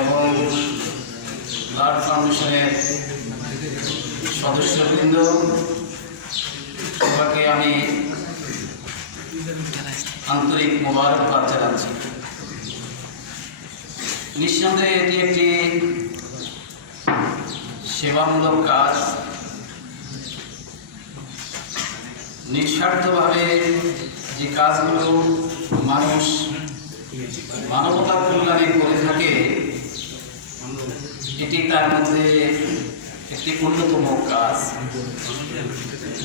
এবং ব্লাড ফাউন্ডেশনের সদস্যবৃন্দ, সবাইকে আমি আন্তরিক মোবারকবাদ জানাচ্ছি। নিঃসন্দেহে এটি একটি সেবামূলক কাজ। নিঃস্বার্থভাবে যে কাজগুলো মানুষ মানবতার কল্যাণে করে তার মধ্যে একটি অন্যতম কাজ।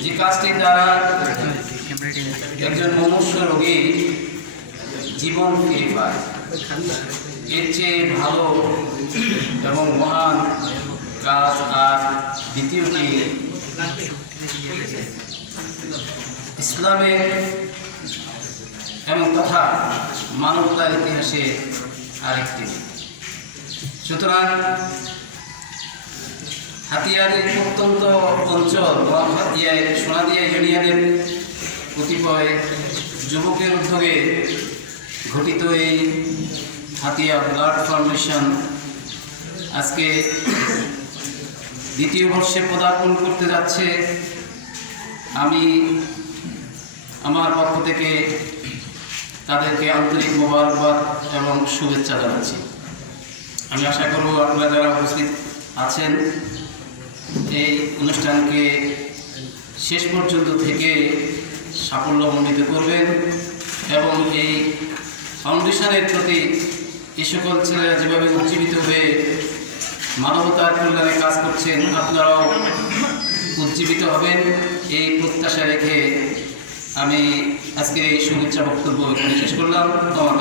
যে কাজটি দ্বারা একজন মনুষ্য রোগী জীবন ফিরে পায়। এর চেয়ে ভালো এবং মহান কাজ আর দ্বিতীয়টি ইসলামের এবং তথা মানবতার ইতিহাসে আরেকটি সুতরাং হাতিয়ারের প্রত্যন্ত অঞ্চল বা হাতিয়ায় সোনাদিয়া ইউনিয়নের কতিপয় যুবকের উদ্যোগে ঘটিত এই হাতিয়া ব্লাড ফাউন্ডেশন আজকে দ্বিতীয় বর্ষে পদার্পণ করতে যাচ্ছে। আমি আমার পক্ষ থেকে তাদেরকে আন্তরিক মোবারকবাদ এবং শুভেচ্ছা জানাচ্ছি। আমি আশা করব আপনারা যারা উপস্থিত আছেন এই অনুষ্ঠানকে শেষ পর্যন্ত থেকে সাফল্যমণ্ডিত করবেন এবং এই ফাউন্ডেশনের প্রতি এই সকল ছেলেরা যেভাবে উজ্জীবিত হয়ে মানবতার কল্যাণে কাজ করছেন, আপনারাও উজ্জীবিত হবেন। এই প্রত্যাশা রেখে আমি আজকে এই শুভেচ্ছা বক্তব্য শেষ করলাম। তোমার